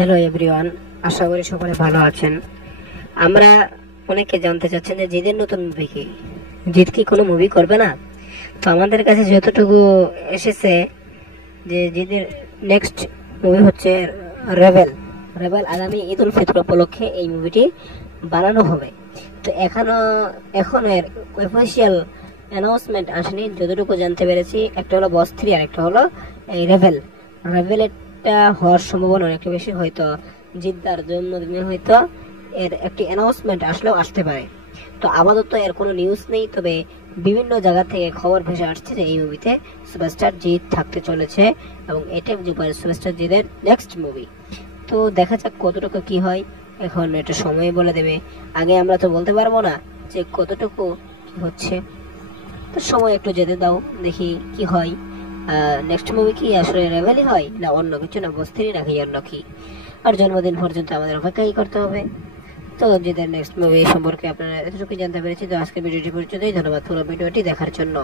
Hello everyone, আশা করি সকলে ভালো আছেন। আমরা অনেকে জানতে চাচ্ছেন যে জিদের নতুন মুভি কি, জিদ কি কোনো মুভি করবে না? তো আমাদের কাছে যতটুকু এসেছে যে জিদের নেক্সট মুভি হচ্ছে রেবেল। আগামী ঈদ উল ফিতর উপলক্ষে এই মুভিটি বানানো হবে। তো এখন এর অফিসিয়াল অ্যানাউন্সমেন্ট আসেনি। যতটুকু জানতে পেরেছি, একটা হলো বস 3 আর একটা হলো এই রেবেলটা হওয়ার সম্ভাবনা অনেকটা বেশি। হয়তো জিদ্দার জন্মদিনে হয়তো এর একটি অ্যানাউন্সমেন্ট আসলেও আসতে পারে। তো আপাতত এর কোনো নিউজ নেই, তবে বিভিন্ন জায়গা থেকে খবর ভেসে আসছে যে এই মুভিতে সুপারস্টার জিদ থাকতে চলেছে এবং এটাই সুপারস্টার জিদের নেক্সট মুভি। তো দেখা যাক কতটুকু কি হয়, এখন এটা সময় বলে দেবে। আগে আমরা তো বলতে পারবো না যে কতটুকু কি হচ্ছে। তো সময় একটু যেতে দাও, দেখি কি হয়। নেক্সট মুভি কি আসলে রেবেলই হয় না অন্য কিছু, না বস্তিরই নাকি অন্য কি? আর জন্মদিন পর্যন্ত আমাদের অপেক্ষাই করতে হবে। তো যেদের নেক্সট মুভি সম্পর্কে আপনারা এতটুকু জানতে পেরেছি। তো আজকে ভিডিওটি পর্যন্তই, ধন্যবাদ পুরো ভিডিওটি দেখার জন্য।